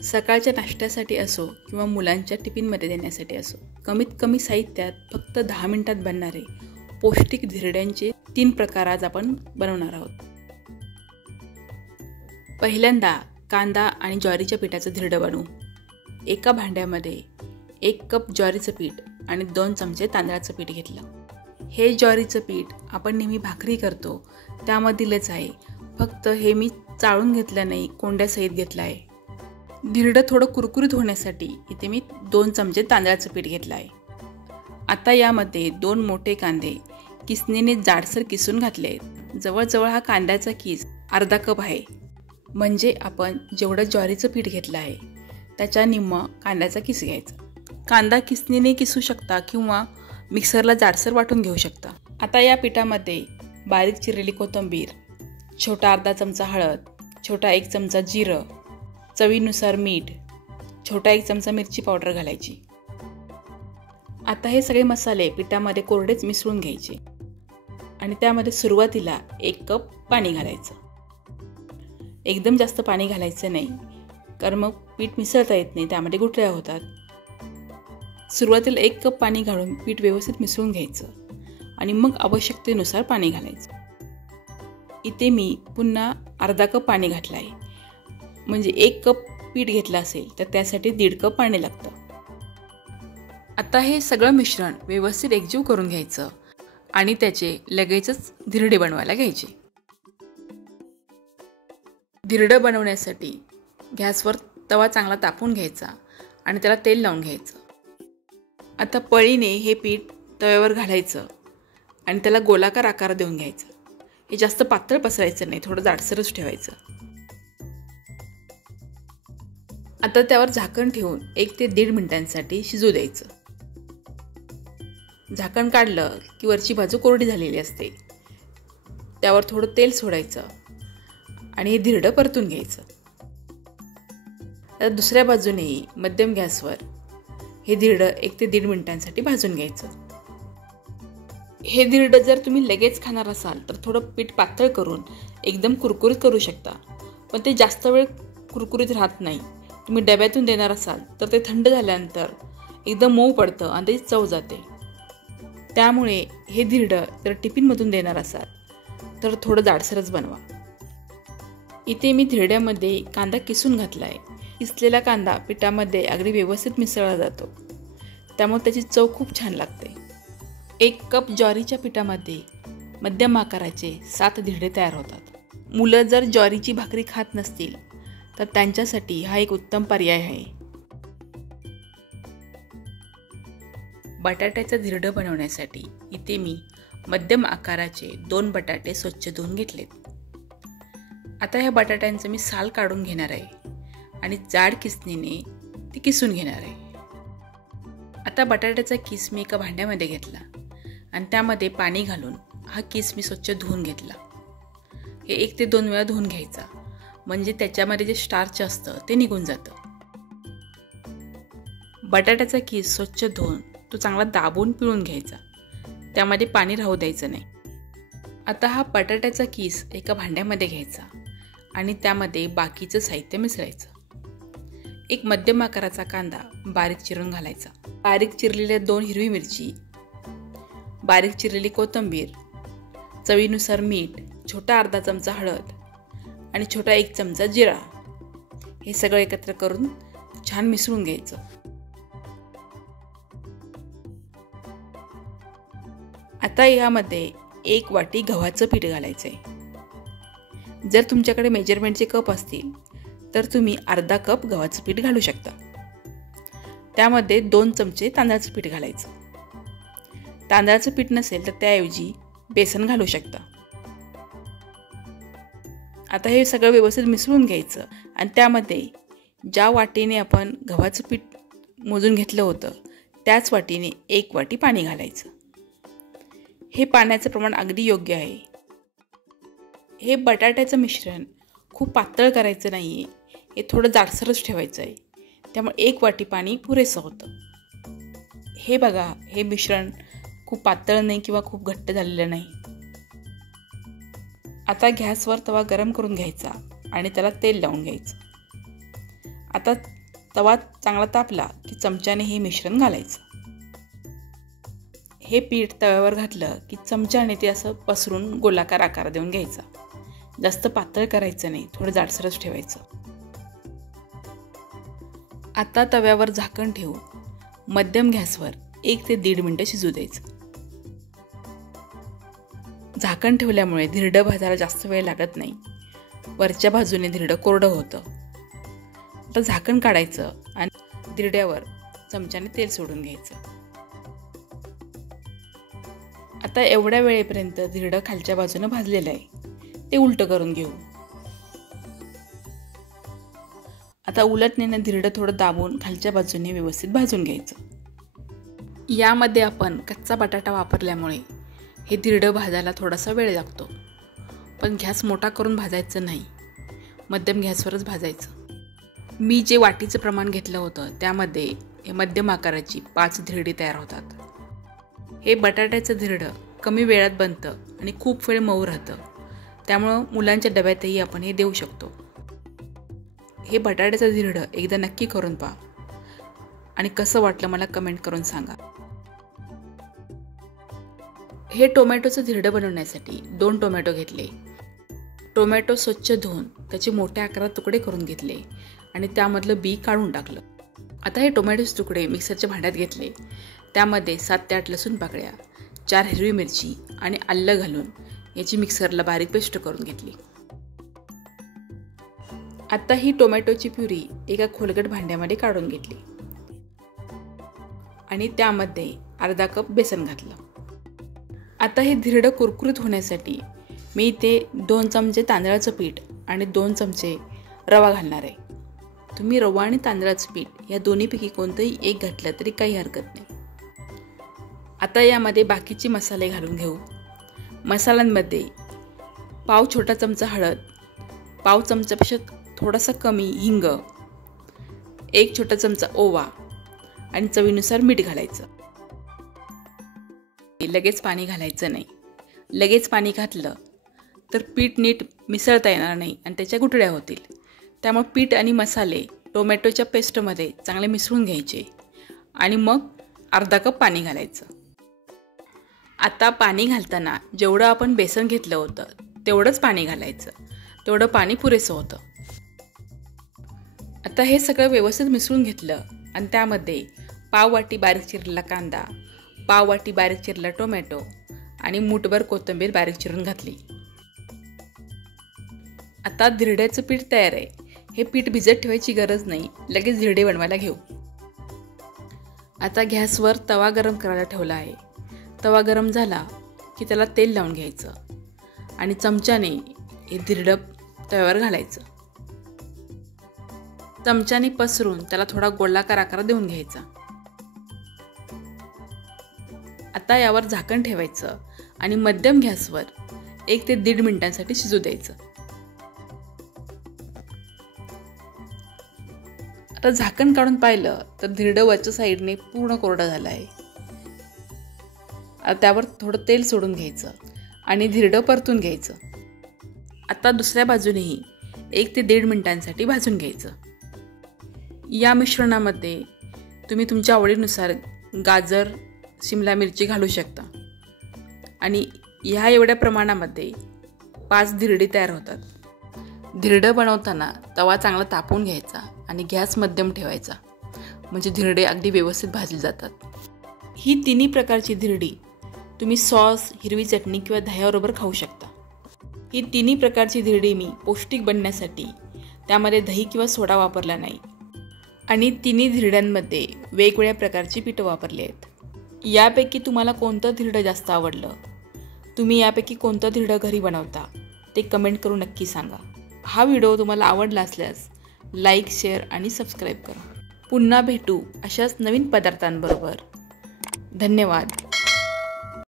सकाळच्या नाश्त्यासाठी असो किंवा मुलांच्या टिफिनमध्ये देण्यासाठी असो, कमीत कमी साहित्यात फक्त 10 मिनिटात बनणारे पौष्टिक धिरड्यांचे 3 प्रकार आज आपण बनवणार आहोत। पहिल्यांदा कांदा आणि ज्वारीच्या पिठाचं धिरडं बनवू। एका भांड्यामध्ये 1 कप ज्वारीचं पीठ आणि 2 चमचे तांदळाचं पीठ घेतलं। हे ज्वारीचं पीठ आपण नेहमी भाकरी करतो त्यामधीलच आहे, फक्त हे मी चाळून घेतलं नाही, कोंड्यासहित घेतलं आहे। धिरडं थोडं कुरकुरीत होण्यासाठी इथे मी 2 चमचे तांदळाचं पीठ घेतलं आहे। आता यामध्ये 2 मोठे कांदे किसणीने जाडसर किसून घातले आहेत। जवळजवळ हा कांद्याचा किस अर्धा कप आहे, म्हणजे आपण जेवढं ज्वारीचं पीठ घेतलं आहे त्याच्या निम्मा कांद्याचा किस घ्यायचा। कांदा किसणीने किसू शकता किंवा मिक्सरला जाडसर वाटून घेऊ शकता। आता या पिठामध्ये बारीक चिरलेली कोथिंबीर, छोटा अर्धा चमचा हळद, छोटा 1 चमचा जिरं, चवीनुसार मीठ, छोटा 1 चमचा मिरची पावडर घालायची। आता हे सगळे मसाले पिठामध्ये कोरडेच मिसळून घ्यायचे आणि त्यामध्ये सुरुवातीला 1 कप पाणी घालायचं। एकदम जास्त पाणी घालायचं नाही, कारण मग पीठ मिसळता येत नाही, त्यामध्ये गुठळ्या होतात। सुरुवातीला 1 कप पाणी घालून पीठ व्यवस्थित मिसळून घ्यायचं आणि मग आवश्यकतेनुसार पाणी घालायचं। इथे मी पुन्हा अर्धा कप पाणी घातलं आहे, म्हणजे 1 कप पीठ घेतलं असेल तर त्यासाठी 1.5 कप पाणी लागतं। आता हे सगळं मिश्रण व्यवस्थित एकजीव करून घ्यायचं आणि त्याचे लगेचच धिरडे बनवायला घ्यायचे। धिरडं बनवण्यासाठी गॅसवर तवा चांगला तापवून घ्यायचा आणि त्याला तेल लावून घ्यायचं। आता पळीने हे पीठ तव्यावर घालायचं आणि त्याला गोलाकार आकार देऊन घ्यायचा। हे जास्त पातळ पसरायचं नाही, थोडं जाडसरच ठेवायचं। आता त्यावर झाकण ठेवून 1 ते 1.5 मिनिटांसाठी शिजू द्यायचं। झाकण काढलं की वरची बाजू कोरडी झालेली असते, त्यावर थोडं तेल सोडायचं आणि हे धिरडं परतून घ्यायचं। आता दुसऱ्या बाजूनेही मध्यम गॅसवर हे धिरडं 1 ते 1.5 मिनिटांसाठी भाजून घ्यायचं। हे धिरडं जर तुम्ही लगेच खाणार असाल तर थोडं पीठ पातळ करून एकदम कुरकुरीत करू शकता, पण ते जास्त वेळ कुरकुरीत राहत नाही। तुम्ही डब्यातून देणार असाल तर ते थंड झाल्यानंतर एकदम मऊ पडतं आणि त्याची चव जाते। त्यामुळे हे धिरडं जर टिफिनमधून देणार असाल तर थोडं जाडसरच बनवा। इथे मी धिरड्यामध्ये कांदा किसून घातला आहे। किसलेला कांदा पिठामध्ये अगदी व्यवस्थित मिसळला जातो, त्यामुळे त्याची चव खूप छान लागते। 1 कप ज्वारीच्या पिठामध्ये मध्यम आकाराचे 7 धिरडे तयार होतात। मुलं जर ज्वारीची भाकरी खात नसतील तर त्यांच्यासाठी हा एक उत्तम पर्याय आहे। बटाट्याचं धिरडं बनवण्यासाठी इथे मी मध्यम आकाराचे 2 बटाटे स्वच्छ धुवून घेतलेत। आता ह्या बटाट्यांचं मी साल काढून घेणार आहे आणि जाड किसणीने ती किसून घेणार आहे। आता बटाट्याचा किस मी एका भांड्यामध्ये घेतला आणि त्यामध्ये पाणी घालून हा किस मी स्वच्छ धुवून घेतला। हे 1 ते 2 वेळा धुवून घ्यायचा, म्हणजे त्याच्यामध्ये जे स्टार्च असतं ते निघून जातं। बटाट्याचा किस स्वच्छ धुवून तो चांगला दाबून पिळून घ्यायचा, त्यामध्ये पाणी राहू द्यायचं नाही। आता हा बटाट्याचा किस एका भांड्यामध्ये घ्यायचा आणि त्यामध्ये बाकीचं साहित्य मिसळायचं। 1 मध्यम आकाराचा कांदा बारीक चिरून घालायचा, बारीक चिरलेल्या 2 हिरवी मिरची, बारीक चिरलेली कोथिंबीर, चवीनुसार मीठ, छोटा अर्धा चमचा हळद आणि छोटा 1 चमचा जिरा, हे सगळं एकत्र करून छान मिसळून घ्यायचं। आता यामध्ये 1 वाटी गव्हाचं पीठ घालायचं आहे। जर तुमच्याकडे मेजरमेंटचे कप असतील तर तुम्ही अर्धा कप गव्हाचं पीठ घालू शकता। त्यामध्ये 2 चमचे तांदळाचं पीठ घालायचं। तांदळाचं पीठ नसेल तर त्याऐवजी बेसन घालू शकता। आता हे सगळं व्यवस्थित मिसळून घ्यायचं आणि त्यामध्ये ज्या वाटीने आपण गव्हाचं पीठ मोजून घेतलं होतं त्याच वाटीने 1 वाटी पाणी घालायचं। हे पाण्याचं प्रमाण अगदी योग्य आहे। हे बटाट्याचं मिश्रण खूप पातळ करायचं नाही आहे, हे थोडं जाडसरच ठेवायचं आहे, त्यामुळे 1 वाटी पाणी पुरेसं होतं। हे बघा, हे मिश्रण खूप पातळ नाही किंवा खूप घट्ट झालेलं नाही। आता गॅसवर तवा गरम करून घ्यायचा आणि त्याला तेल लावून घ्यायचं आता तवा चांगला तापला की चमच्याने हे मिश्रण घालायचं. हे पीठ तव्यावर घातलं की चमच्याने ते असं पसरून गोलाकार आकार देऊन घ्यायचा. जास्त पातळ करायचं नाही, थोडं जाडसरच ठेवायचं. आता तव्यावर झाकण ठेवून मध्यम गॅसवर 1 ते 1.5 मिनिटं शिजू द्यायचं. झाकण ठेवल्यामुळे धिरडं भाजायला जास्त वेळ लागत नाही. वरच्या बाजूने धिरडं कोरडं होतं. आता झाकण काढायचं आणि धिरड्यावर चमच्याने तेल सोडून घ्यायचं. आता एवढ्या वेळेपर्यंत धिरडं खालच्या बाजूने भाजलेलं आहे. ते उलटं करून घेऊ. आता उलटणीनं धिरडं थोडं दाबून खालच्या बाजूने व्यवस्थित भाजून घ्यायचं. यामध्ये आपण कच्चा बटाटा वापरल्यामुळे हे धिरडं भाजायला थोडासा वेळ लागतो. पण गॅस मोठा करून भाजायचं नाही, मध्यम गॅसवरच भाजायचं. मी जे वाटीचं प्रमाण घेतलं होतं त्यामध्ये हे मध्यम आकाराची 5 धिरडी तयार होतात. हे बटाट्याचं धिरडं कमी वेळात बनतं आणि खूप वेळ मऊ राहतं. त्यामुळं मुलांच्या डब्यातही आपण हे देऊ शकतो. हे बटाट्याचं धिरडं एकदा नक्की करून पहा आणि कसं वाटलं मला कमेंट करून सांगा. हे टोमॅटोचं धिरडं बनवण्यासाठी 2 टोमॅटो घेतले. टोमॅटो स्वच्छ धुवून त्याचे मोठ्या आकारात तुकडे करून घेतले आणि त्यामधलं बी काढून टाकलं. आता हे टोमॅटोचे तुकडे मिक्सरच्या भांड्यात घेतले. त्यामध्ये 7 ते 8 लसूण पाकळ्या, 4 हिरवी मिरची आणि आलं घालून याची मिक्सरला बारीक पेस्ट करून घेतली. आता ही टोमॅटोची प्युरी एका खोलगट भांड्यामध्ये काढून घेतली आणि त्यामध्ये अर्धा कप बेसन घातलं. आता हे धिरडं कुरकुरीत होण्यासाठी मी इथे 2 चमचे तांदळाचं पीठ आणि 2 चमचे रवा घालणार आहे. तुम्ही रवा आणि तांदळाचं पीठ या दोन्हीपैकी कोणतंही एक घातलं तरी काही हरकत नाही. आता यामध्ये बाकीचे मसाले घालून घेऊ. मसाल्यांमध्ये पाव छोटा चमचा हळद, पाव चमच्यापेक्षा थोडासा कमी हिंग, 1 छोटा चमचा ओवा आणि चवीनुसार मीठ घालायचं. लगेच पाणी घालायचं नाही. लगेच पाणी घातलं तर पीठ नीट मिसळता येणार नाही आणि त्याच्या गुठळ्या होतील. त्यामुळे पीठ आणि मसाले टोमॅटोच्या पेस्टमध्ये चांगले मिसळून घ्यायचे आणि मग अर्धा कप पाणी घालायचं. आता पाणी घालताना जेवढं आपण बेसन घेतलं होतं तेवढंच पाणी घालायचं. तेवढं पाणी पुरेसं होतं. आता हे सगळं व्यवस्थित मिसळून घेतलं आणि त्यामध्ये पाव वाटी बारीक चिरलेला कांदा, पाव वाटी बारीक चिरलेला टोमॅटो आणि मूठभर कोथिंबीर बारीक चिरून घातली. आता धिरड्याचं पीठ तयार आहे. हे पीठ भिजत ठेवायची गरज नाही, लगेच धिरडे बनवायला घेऊ. आता गॅसवर तवा गरम करायला ठेवला आहे. तवा गरम झाला की त्याला तेल लावून घ्यायचं आणि चमच्याने हे धिरडं तव्यावर घालायचं. चमच्याने पसरून त्याला थोडा गोलाकार आकार देऊन घ्यायचा. आता यावर झाकण ठेवायचं आणि मध्यम गॅसवर 1 ते 1.5 मिनिटांसाठी शिजू द्यायचं. आता झाकण काढून पाहिलं तर धिरडं वरच्या साईडने पूर्ण कोरडं झालं आहे. त्यावर थोडं तेल सोडून घ्यायचं आणि धिरडं परतून घ्यायचं. आता दुसऱ्या बाजूनेही 1 ते 1.5 मिनिटांसाठी भाजून घ्यायचं. या मिश्रणामध्ये तुम्ही तुमच्या आवडीनुसार गाजर, शिमला मिरची घालू शकता आणि ह्या एवढ्या प्रमाणामध्ये 5 धिरडी तयार होतात. धिरडं बनवताना तवा चांगला तापवून घ्यायचा आणि गॅस मध्यम ठेवायचा, म्हणजे धिरडे अगदी व्यवस्थित भाजले जातात. ही तिन्ही प्रकारची धिरडी तुम्ही सॉस, हिरवी चटणी किंवा दह्याबरोबर खाऊ शकता. ही तिन्ही प्रकारची धिरडी मी पौष्टिक बनण्यासाठी त्यामध्ये दही किंवा सोडा वापरला नाही आणि तिन्ही धिरड्यांमध्ये वेगवेगळ्या प्रकारची पीठं वापरली आहेत. यापैकी तुम्हाला कोणतं धिरडं जास्त आवडलं? तुम्ही यापैकी कोणतं धिरडं घरी बनवता ते कमेंट करून नक्की सांगा. हा व्हिडिओ तुम्हाला आवडला असल्यास लाईक, शेअर आणि सबस्क्राईब करा. पुन्हा भेटू अशाच नवीन पदार्थांबरोबर. धन्यवाद.